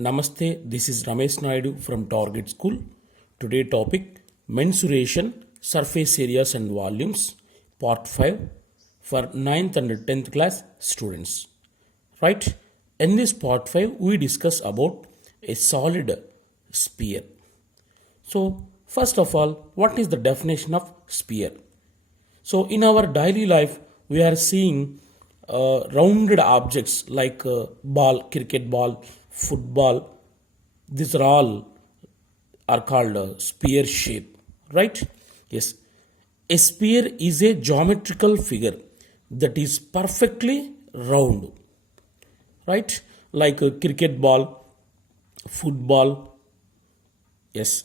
Namaste, this is Ramesh Naidu from Target School. Today topic mensuration, surface areas and volumes, part 5 for 9th and 10th class students. Right? In this part 5 we discuss about a solid sphere. So first of all, what is the definition of sphere? So in our daily life we are seeing rounded objects like ball, cricket ball, football. These are called sphere shape, right? Yes, a sphere is a geometrical figure that is perfectly round, right? Like a cricket ball, football, yes,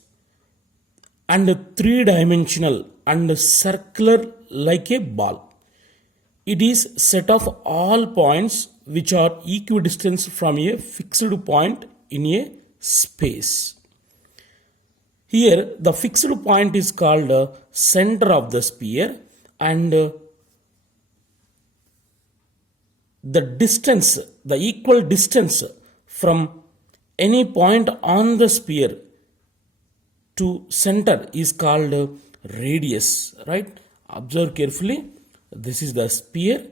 and three-dimensional and circular like a ball. It is set of all points which are equidistant from a fixed point in a space. Here the fixed point is called center of the sphere, and the equal distance from any point on the sphere to center is called radius, right? Observe carefully. This is the sphere.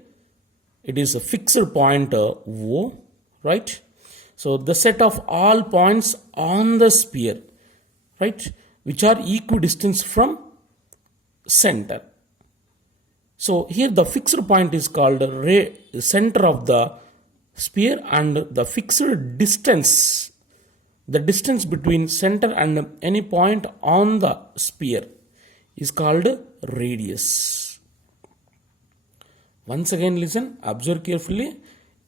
It is a fixed point O, right? So the set of all points on the sphere, right, which are equidistant from center. So here the fixed point is called center of the sphere, and the fixed distance, the distance between center and any point on the sphere, is called radius. Once again listen, observe carefully.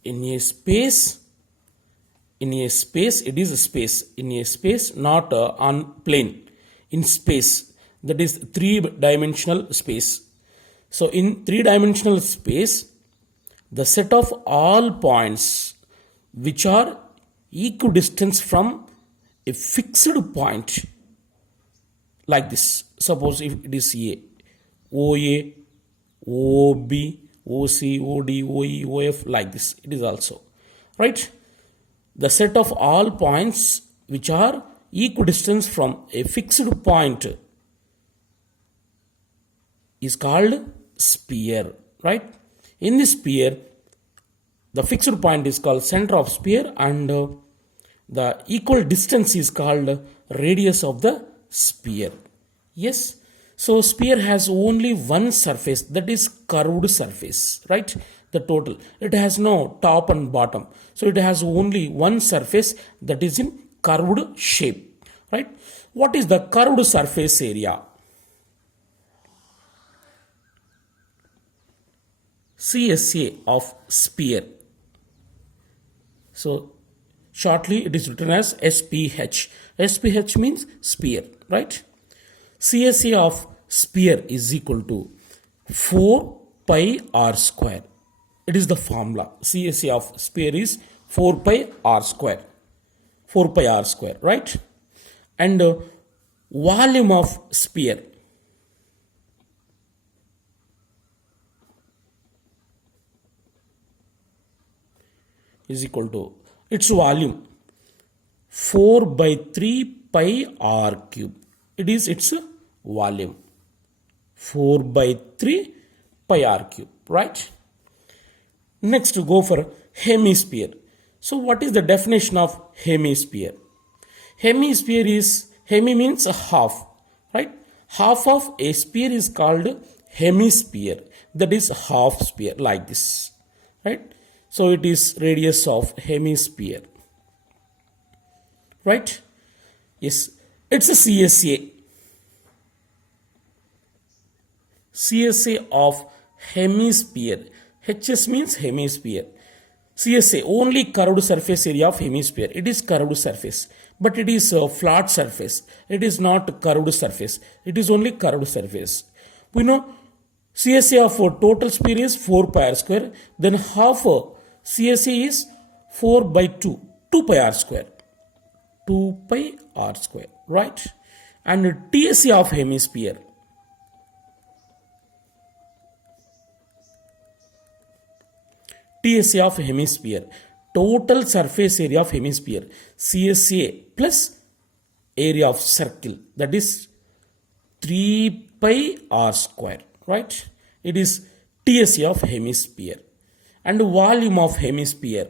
In a space, it is a space. In a space, not on plane. In space, that is three-dimensional space. So in three-dimensional space, the set of all points which are equidistant from a fixed point, like this. Suppose if it is A, OA, OB, OC, OD, OE, OF, like this. It is also, right? The set of all points which are equidistant from a fixed point is called sphere, right? In this sphere, the fixed point is called center of sphere, and the equal distance is called radius of the sphere. Yes. So sphere has only one surface, that is curved surface, right? The total. It has no top and bottom. So it has only one surface that is in curved shape, right? What is the curved surface area? CSA of sphere. So shortly it is written as SPH. SPH means sphere, right? CSA of sphere is equal to 4 pi r square. It is the formula. CSA of sphere is 4 pi r square. 4 pi r square, right? And volume of sphere is equal to its volume 4 by 3 pi r cube. It is its volume 4 by 3 pi r cube, right? Next to go for hemisphere. So what is the definition of hemisphere? Hemisphere is, hemi means half, right? Half of a sphere is called hemisphere. That is half sphere, like this, right? So it is radius of hemisphere, right? Yes, it's a CSA. CSA of hemisphere. HS means hemisphere. CSA, only curved surface area of hemisphere. It is curved surface, but it is a flat surface. It is not curved surface. It is only curved surface. We know CSA of total sphere is 4 pi r square. Then half CSA is 4 by 2. 2 pi r square. 2 pi r square, right? And TSA of hemisphere. TSA of hemisphere. total surface area of hemisphere, CSA, plus area of circle, that is 3 pi r square, right? It is TSA of hemisphere. And volume of hemisphere,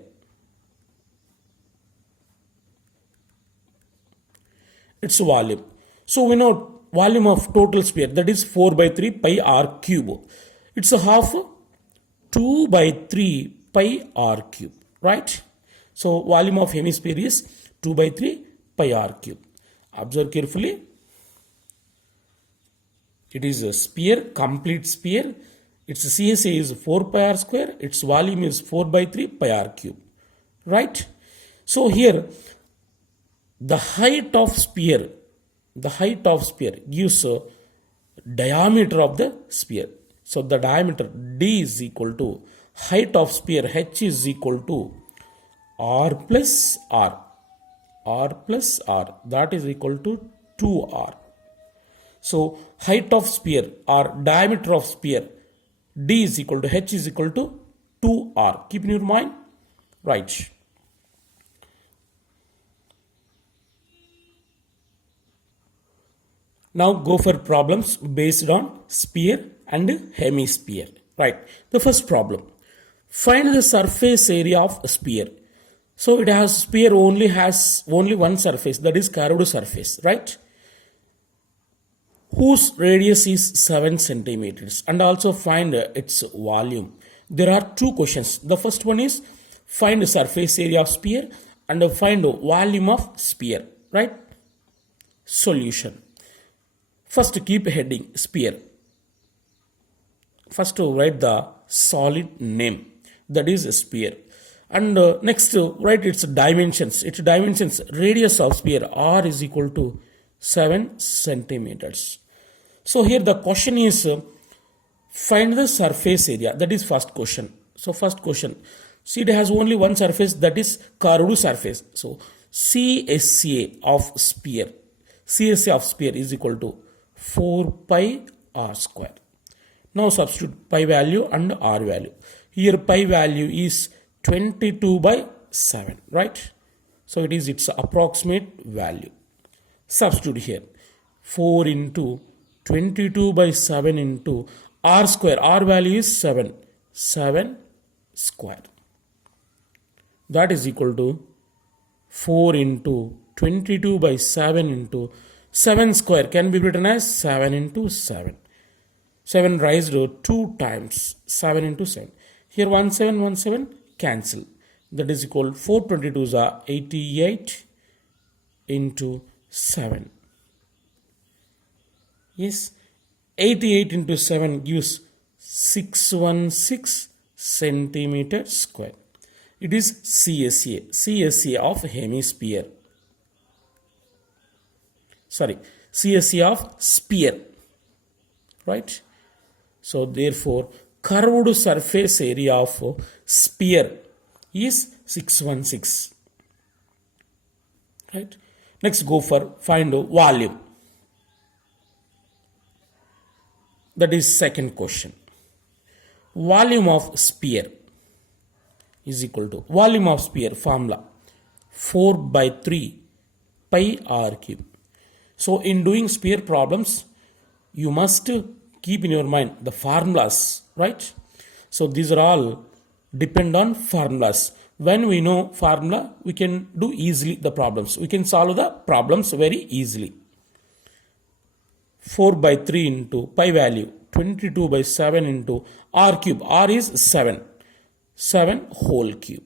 its volume. So we know volume of total sphere, that is 4 by 3 pi r cube. It's a half 2 by 3 pi r cube, right? So volume of hemisphere is 2 by 3 pi r cube. Observe carefully. It is a sphere, complete sphere. Its CSA is 4 pi r square. Its volume is 4 by 3 pi r cube, right? So here the height of sphere gives a diameter of the sphere. So the diameter D is equal to height of sphere H is equal to R plus R. R plus R, that is equal to 2R. So height of sphere or diameter of sphere D is equal to H is equal to 2R. Keep in your mind, right? Now go for problems based on sphere and hemisphere, right? The first problem, find the surface area of a sphere. So it has sphere has only one surface, that is curved surface, right? Whose radius is 7 centimeters, and also find its volume. There are two questions. The first one is find the surface area of sphere and find the volume of sphere, right? Solution. First keep heading sphere. First write the solid name, that is sphere. And next write its dimensions. Its dimensions, radius of sphere R is equal to 7 centimeters. So here the question is find the surface area, that is first question. So first question, see it has only one surface, that is curved surface. So CSA of sphere is equal to 4 pi r square. Now substitute pi value and r value. Here pi value is 22 by 7, right? So it is its approximate value. Substitute here 4 into 22 by 7 into r square. R value is 7 square. That is equal to 4 into 22 by 7 into 7 square can be written as 7 into 7. 7 raised 2 times, 7 into 7. Here 1717 cancel. That is equal 422s are 88 into 7. Yes, 88 into 7 gives 616 centimeter square. It is CSA of hemisphere. Sorry, CSA of sphere, right? So therefore curved surface area of sphere is 616, right? Next go for find volume. That is second question. Volume of sphere is equal to, volume of sphere formula 4 by 3 pi r cube. So in doing sphere problems, you must keep in your mind the formulas, right? So these are all depend on formulas. When we know formula, we can do easily the problems. We can solve the problems very easily. 4 by 3 into pi value 22 by 7 into r cube. R is 7 whole cube.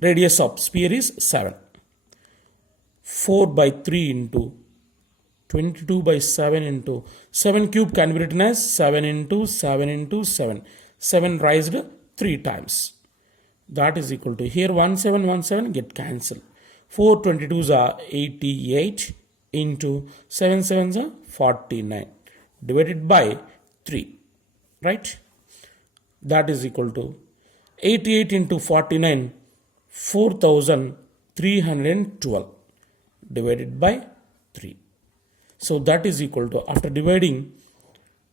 Radius of sphere is 7. 4 by 3 into 22 by 7 into 7 cube can be written as 7 into 7 into 7. 7 raised 3 times. That is equal to, here 1717 get cancelled. 4 22s are 88 into 7 7s are 49 divided by 3, right? That is equal to 88 into 49, 4312 divided by 3. So that is equal to, after dividing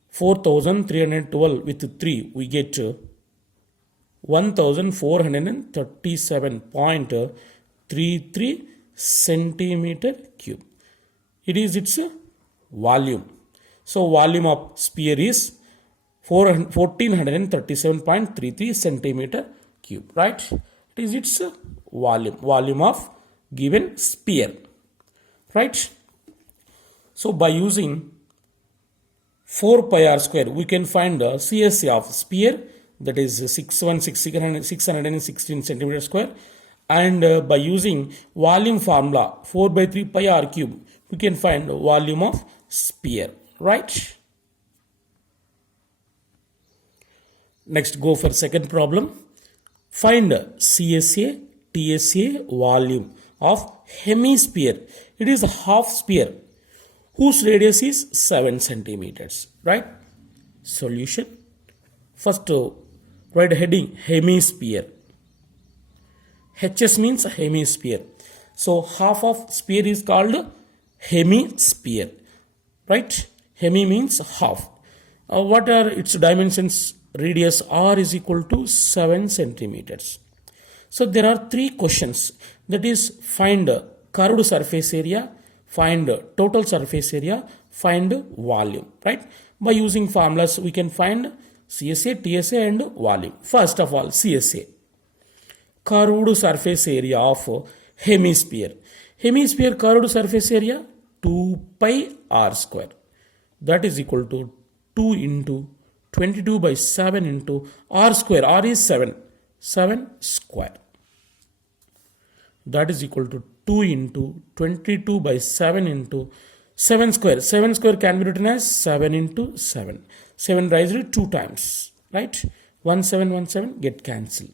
4312 with 3, we get 1437.33 centimeter cube. It is its volume. So volume of sphere is 1437.33 centimeter cube, right? It is its volume of given sphere, right? So by using 4 pi r square, we can find the CSA of sphere, that is 616 centimeter square, and by using volume formula 4 by 3 pi r cube, we can find volume of sphere, right? Next, go for second problem. Find CSA, TSA volume of hemisphere. It is a half sphere whose radius is 7 centimeters, right? Solution. First, write heading hemisphere. HS means hemisphere. So half of sphere is called hemisphere, right? Hemi means half. What are its dimensions? Radius r is equal to 7 centimeters. So there are three questions, that is find curved surface area, find total surface area, find volume, right? By using formulas we can find CSA, TSA and volume. First of all, CSA, curved surface area of hemisphere. Hemisphere curved surface area 2 pi r square, that is equal to 2 into 22 by 7 into r square. R is 7 square, that is equal to 2 into 22 by 7 into 7 square. 7 square can be written as 7 into 7. 7 raised 2 times, right? 1 7 get cancelled.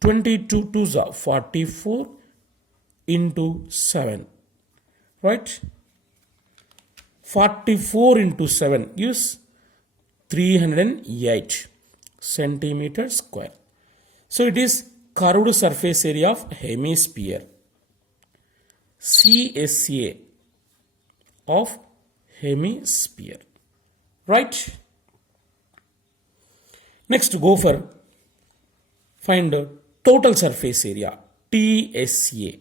22 2s are 44 into 7, right? 44 into 7 gives 308 centimeter square. So it is curved surface area of hemisphere. CSA of hemisphere, right? Next, go for find total surface area, TSA.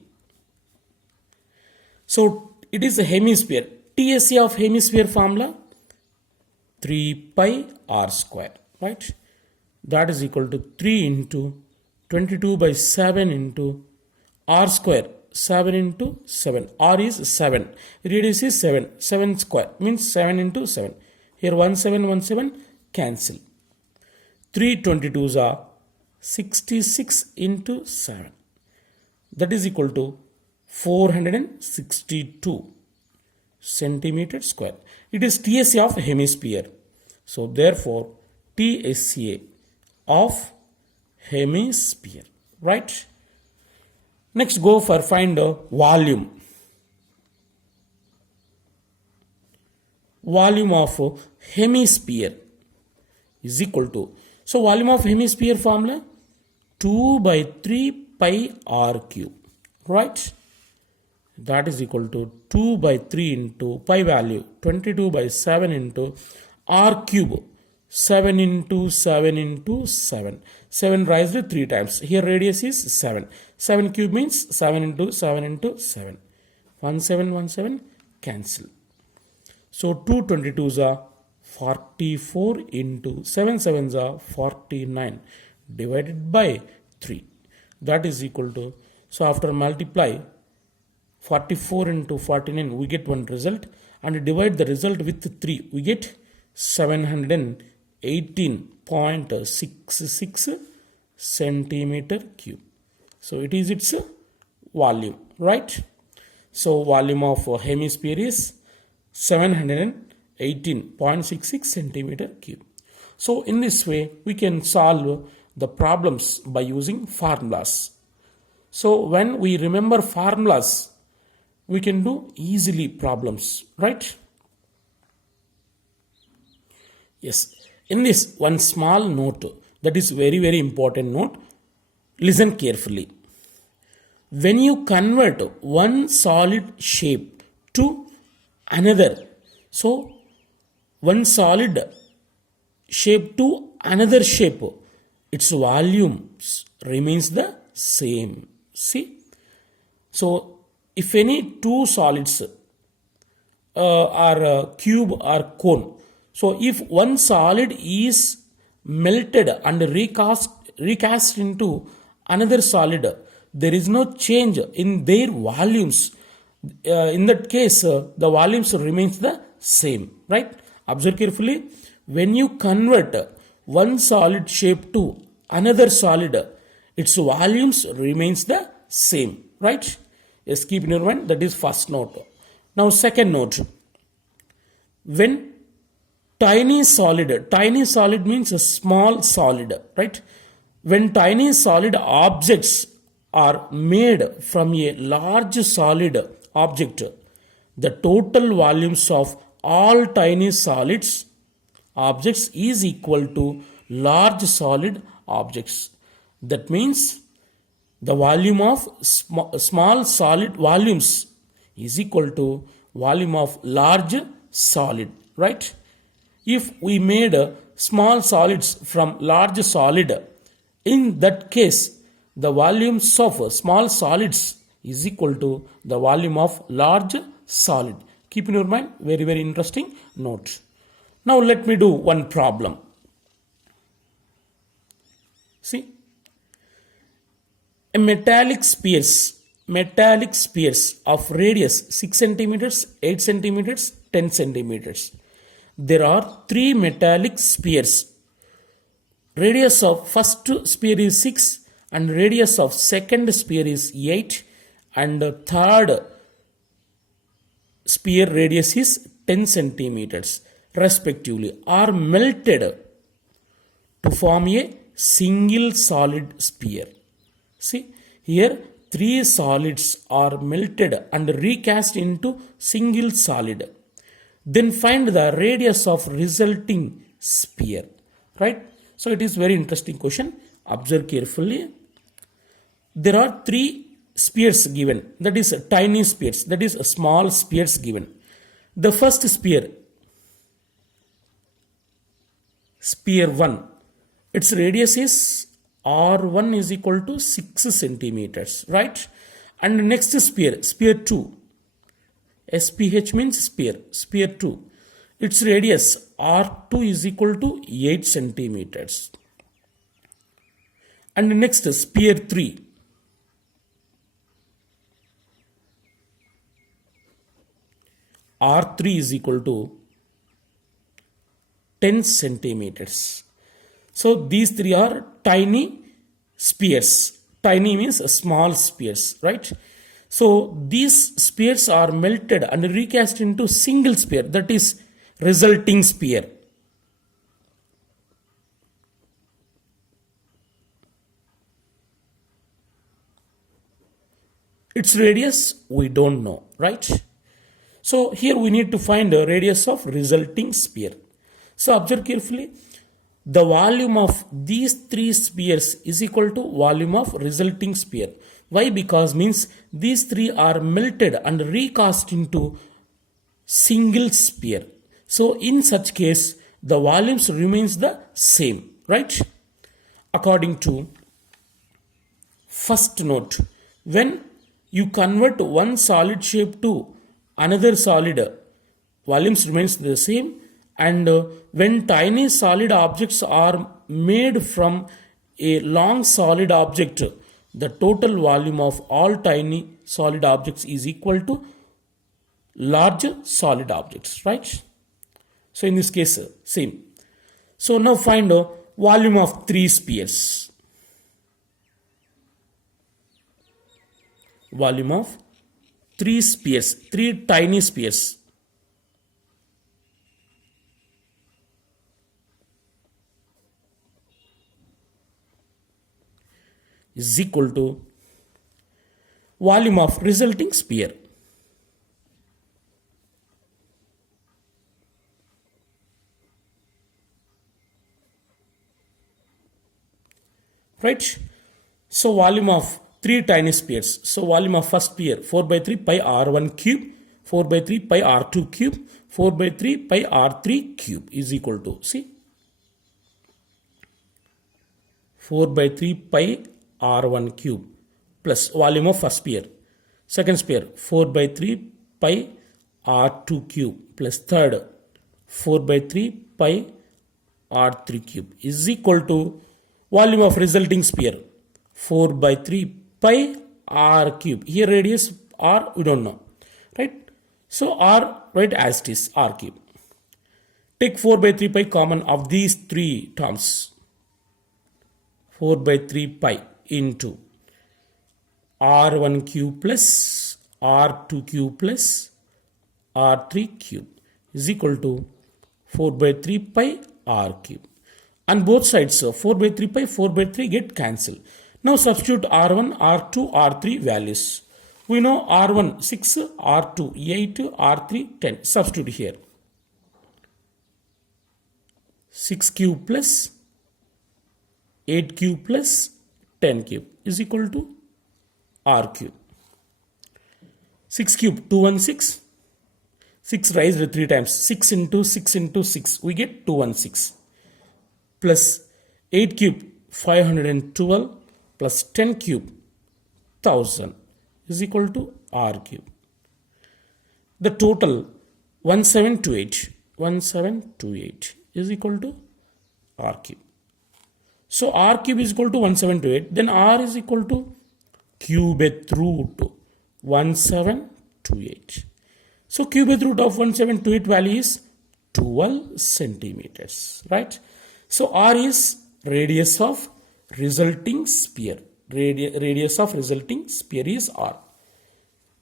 So it is a hemisphere. TSA of hemisphere formula 3 pi r square, right? That is equal to 3 into 22 by 7 into r square. 7 into 7. R is 7. Radius is 7. 7 square means 7 into 7. Here 1 7 cancel. 3 22s are 66 into 7. That is equal to 462 centimeter square. It is TSA of hemisphere. So therefore TSA of hemisphere, right? Next, go for find volume. Volume of hemisphere is equal to, so volume of hemisphere formula 2 by 3 pi r cube, right? That is equal to 2 by 3 into pi value 22 by 7 into r cube. 7 into 7 into 7. 7 raised 3 times. Here radius is 7. 7 cube means 7 into 7 into 7. 1 7 cancel. So 2 22s are 44 into 7 7s are 49 divided by 3. That is equal to, so after multiply 44 into 49 we get one result, and divide the result with 3 we get 718.66 centimeter cube. So it is its volume, right? So volume of hemisphere is 718.66 centimeter cube. So in this way we can solve the problems by using formulas. So when we remember formulas, we can do easily problems, right? Yes. In this one small note, that is very important note, listen carefully. When you convert one solid shape to another, so one solid shape to another shape, its volumes remains the same. See, so if any two solids are cube or cone, so if one solid is melted and recast into another solid, there is no change in their volumes. In that case, the volumes remains the same, right? Observe carefully. When you convert one solid shape to another solid, its volumes remains the same, right? Yes, keep in your mind, that is first note. Now second note, when tiny solid means a small solid, right? When tiny solid objects are made from a large solid object, the total volumes of all tiny solids objects is equal to large solid objects. That means the volume of small solid volumes is equal to volume of large solid, right? If we made small solids from large solid, in that case the volumes of small solids is equal to the volume of large solid. Keep in your mind, very interesting note. Now let me do one problem. See, a metallic spheres of radius 6 centimeters, 8 centimeters, 10 centimeters. There are three metallic spheres. Radius of first sphere is 6 and radius of second sphere is 8 and third sphere radius is 10 centimeters respectively, are melted to form a single solid sphere. See, here three solids are melted and recast into single solid. Then find the radius of resulting sphere, right? So it is very interesting question. Observe carefully. There are three spheres given, that is tiny spheres, that is small spheres given. The first sphere, sphere 1, its radius is R1 is equal to 6 centimeters, right? And next sphere, sphere 2, SPH means sphere, sphere 2, its radius R2 is equal to 8 centimeters. And next sphere 3, R3 is equal to 10 centimeters. So these three are tiny spheres. Tiny means small spheres, right? So these spheres are melted and recast into single sphere, that is resulting sphere. Its radius we don't know, right? So here we need to find the radius of resulting sphere. So observe carefully. The volume of these three spheres is equal to volume of resulting sphere. Why? Because means these three are melted and recast into single sphere. So in such case, the volumes remains the same, right? According to first note, when you convert one solid shape to another solid, volumes remains the same. And when tiny solid objects are made from a long solid object, the total volume of all tiny solid objects is equal to large solid objects, right? So in this case, same. So now find the volume of three spheres. Volume of three spheres, three tiny spheres. Is equal to volume of resulting sphere. Right? So volume of three tiny spheres. So volume of first sphere 4 by 3 pi r1 cube, 4 by 3 pi r2 cube, 4 by 3 pi r3 cube is equal to, see, 4 by 3 pi r1 cube plus volume of first sphere. Second sphere 4 by 3 pi r2 cube plus third 4 by 3 pi r3 cube is equal to volume of resulting sphere 4 by 3 pi r cube. Here radius r we don't know, right? So r write as it is, r cube. Take 4 by 3 pi common of these three terms. 4 by 3 pi into r1 cube plus r2 cube plus r3 cube is equal to 4 by 3 pi r cube. On both sides, 4 by 3 pi, 4 by 3 get cancelled. Now substitute r1, r2, r3 values. We know r1 6, r2 8, r3 10. Substitute here. 6 cube plus 8 cube plus 10 cube is equal to r cube. 6 cube 216. 6 raised 3 times. 6 into 6 into 6. We get 216. Plus 8 cube 512 plus 10 cube 1000 is equal to r cube. The total 1728 is equal to r cube. So r cube is equal to 1728. Then r is equal to cubeth root 1728. So cubeth root of 1728 value is 12 centimeters, right? So r is radius of resulting sphere. Radius of resulting sphere is r.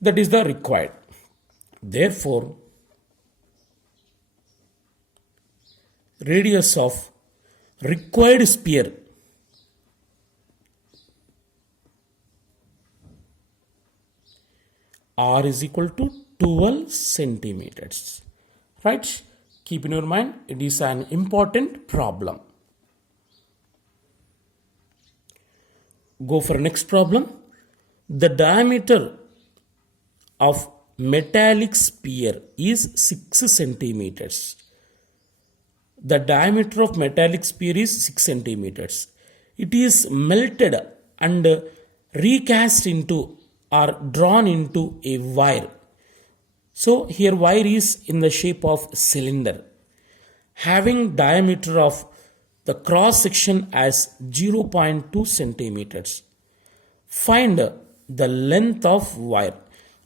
That is the required. Therefore, radius of required sphere r is equal to 12 centimeters, right? Keep in your mind, it is an important problem. Go for next problem. The diameter of metallic sphere is 6 centimeters. The diameter of metallic sphere is 6 centimeters. It is melted and recast into or drawn into a wire. So here wire is in the shape of cylinder, having diameter of the cross section as 0.2 centimeters. Find the length of wire.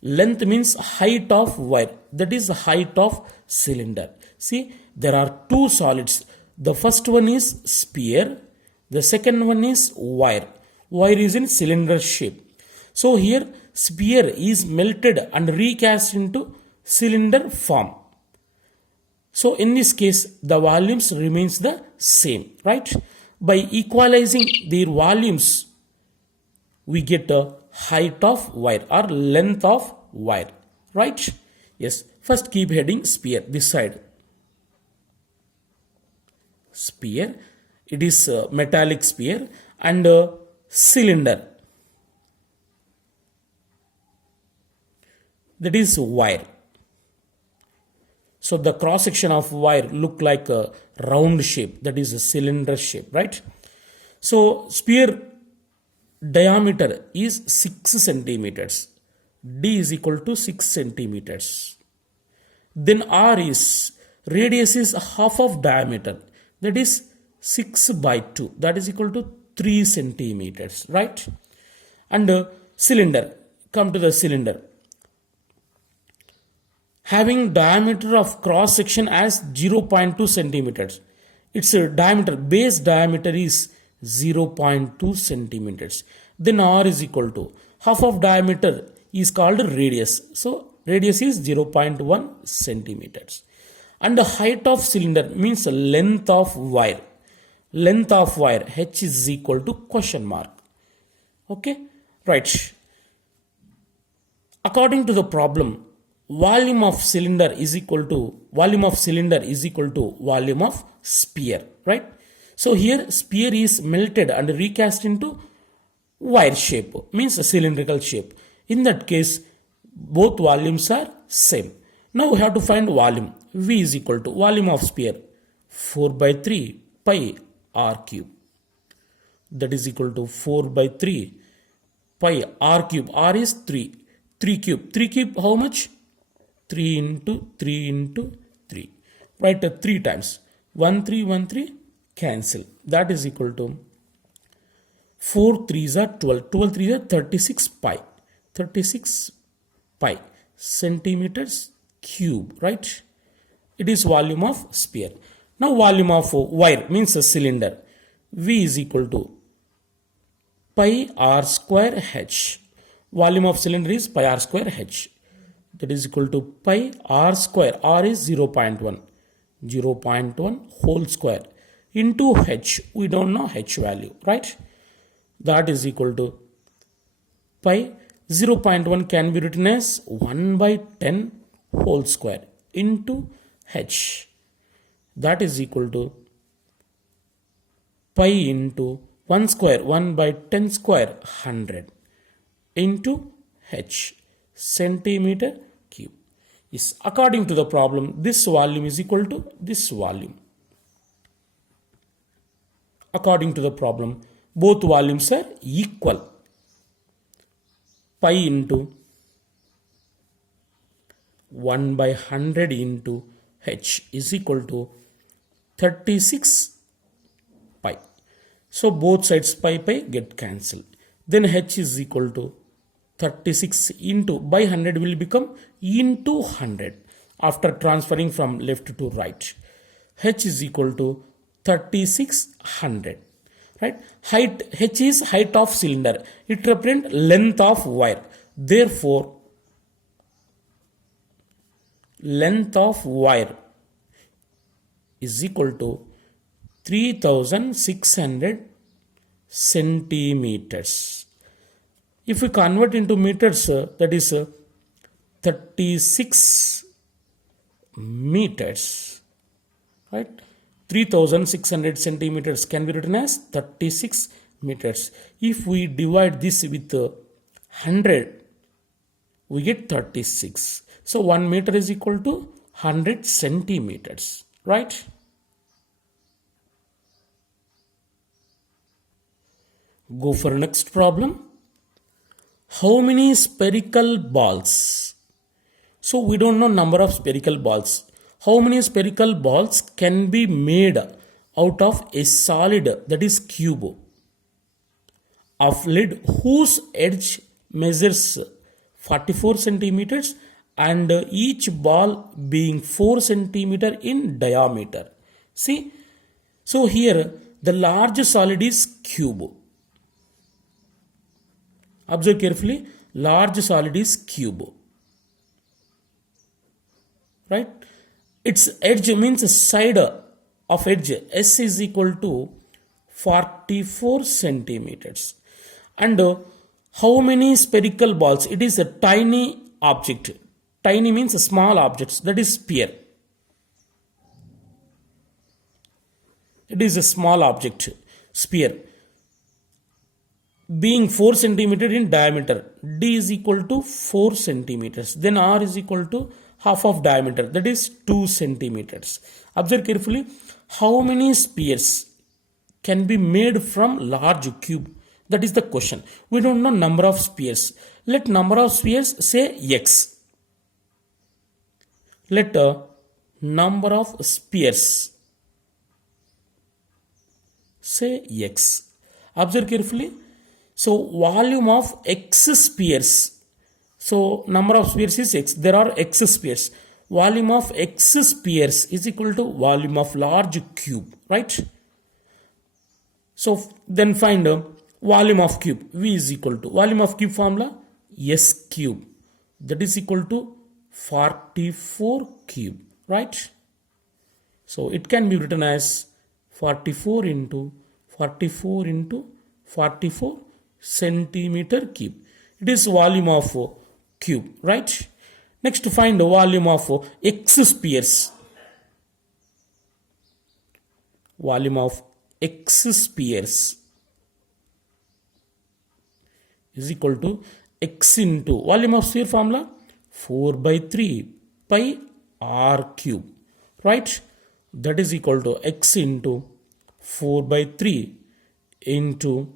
Length means height of wire, that is the height of cylinder. See, there are two solids. The first one is sphere, the second one is wire. Wire is in cylinder shape. So here sphere is melted and recast into cylinder form. So in this case the volumes remains the same, right? By equalizing their volumes we get a height of wire or length of wire, right? Yes, first keep heading sphere this side. Sphere, it is metallic sphere, and cylinder, that is wire. So the cross section of wire look like a round shape, that is a cylinder shape, right? So sphere diameter is 6 centimeters. D is equal to 6 centimeters. Then R is, radius is half of diameter, that is 6 by 2, that is equal to 3 centimeters, right? And cylinder, come to the cylinder. Having diameter of cross section as 0.2 centimeters. Its diameter, base diameter is 0.2 centimeters. Then R is equal to half of diameter is called radius. So radius is 0.1 centimeters. And the height of cylinder means length of wire. Length of wire, H is equal to question mark. Okay, right. According to the problem, volume of cylinder is equal to volume of sphere, right? So here sphere is melted and recast into wire shape, means a cylindrical shape. In that case both volumes are same. Now we have to find volume. V is equal to volume of sphere 4 by 3 pi r cube. that is equal to 4 by 3 pi r cube. R is 3. 3 cube. 3 cube how much? 3 into 3 into 3. Write 3 times. 1 3 1 3 cancel. That is equal to 4 3s are 12. 12 3s are 36 pi. 36 pi centimeters cube, right? It is volume of sphere. Now volume of wire means a cylinder. V is equal to pi r square h. Volume of cylinder is pi r square h. That is equal to pi r square. R is 0.1. 0.1 whole square into h. We don't know h value, right? That is equal to pi 0.1 can be written as 1 by 10 whole square into h. That is equal to pi into 1 square, 1 by 10 square, 100 into h, centimeter cube. Is according to the problem, this volume is equal to this volume. According to the problem, both volumes are equal. Pi into 1 by 100 into h is equal to 36 pi. So both sides pi get cancelled. Then h is equal to 36 into by 100 will become into 100 after transferring from left to right. H is equal to 3600. Right? Height, h is height of cylinder. It represents length of wire. Therefore, length of wire is equal to 3600 centimeters. If we convert into meters, that is 36 meters, right? 3600 centimeters can be written as 36 meters. If we divide this with 100, we get 36. So 1 meter is equal to 100 centimeters, right? Go for next problem. How many spherical balls? So we don't know number of spherical balls. How many spherical balls can be made out of a solid, that is cube, of lead whose edge measures 44 centimeters and each ball being 4 centimeter in diameter? See, so here the large solid is cube. Observe carefully, large solid is cube, right? Its edge means side of edge, S is equal to 44 centimeters. And how many spherical balls? It is a tiny object. Tiny means small objects, that is sphere. It is a small object, sphere, being 4 centimeter in diameter. D is equal to 4 centimeters. Then R is equal to half of diameter, that is 2 centimeters. Observe carefully, how many spheres can be made from large cube? That is the question. We don't know number of spheres. Let number of spheres say x. Let number of spheres say x. Observe carefully. So volume of x spheres. So number of spheres is x. There are x spheres. Volume of x spheres is equal to volume of large cube, right? So then find volume of cube. V is equal to volume of cube formula S cube. That is equal to 44 cube, right? So it can be written as 44 into 44 into 44 centimeter cube. It is volume of cube, right? Next, find the volume of x spheres. Volume of x spheres is equal to x into volume of sphere formula 4 by 3 pi r cube, right? That is equal to x into 4 by 3 into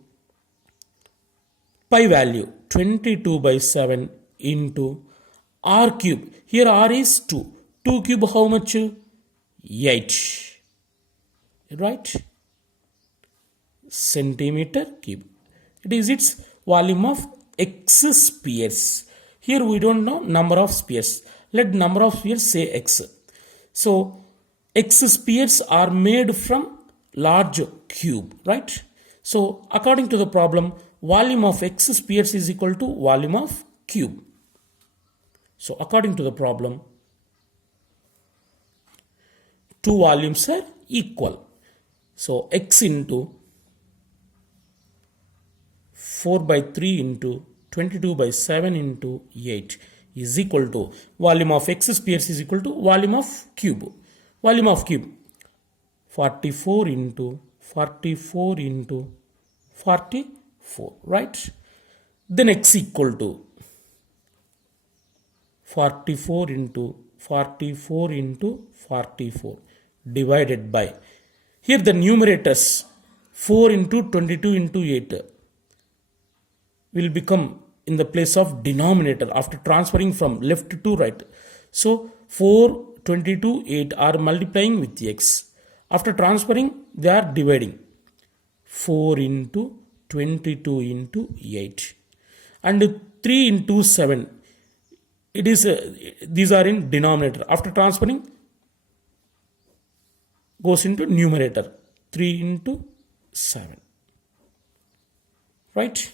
pi value 22 by 7 into r cube. Here r is 2. 2 cube how much? 8. Right? Centimeter cube. It is its volume of x spheres. Here we don't know number of spheres. Let number of spheres say x. So x spheres are made from large cube, right? So according to the problem, volume of x spheres is equal to volume of cube. So according to the problem, two volumes are equal. So x into 4 by 3 into 22 by 7 into 8 is equal to volume of x spheres is equal to volume of cube. Volume of cube 44 into 44 into 44, right? Then x equal to 44 into 44 into 44 divided by, here the numerators 4 into 22 into 8 will become in the place of denominator after transferring from left to right. So 4, 22, 8 are multiplying with x. After transferring, they are dividing. 4 into 22 into 8. And 3 into 7. It is these are in denominator. After transferring, goes into numerator. 3 into 7. Right?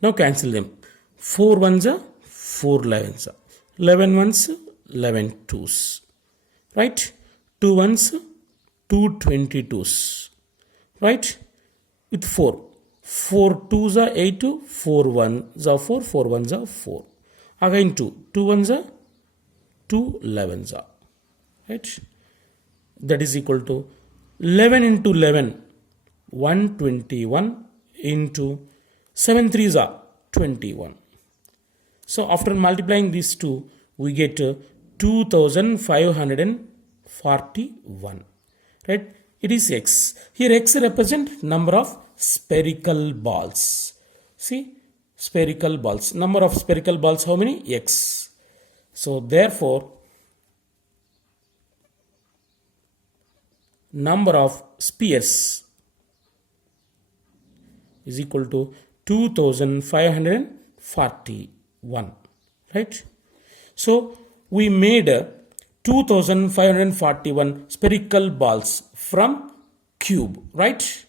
Now cancel them. 4 ones are 4 11s. 11 ones 11 twos. Right? 2 ones 2 22s. Right? With 4. 4 twos are 8, 4 ones are 4, 4 ones are 4. Again 2. 2 ones are 2 11s are. Right? That is equal to 11 into 11, 121 into 7 threes are 21. So after multiplying these two, we get 2541. Right? It is x. Here x represent number of spherical balls. See, spherical balls. Number of spherical balls, how many? X. So therefore, number of spheres is equal to 2541. Right? So we made 2541 spherical balls from cube. Right?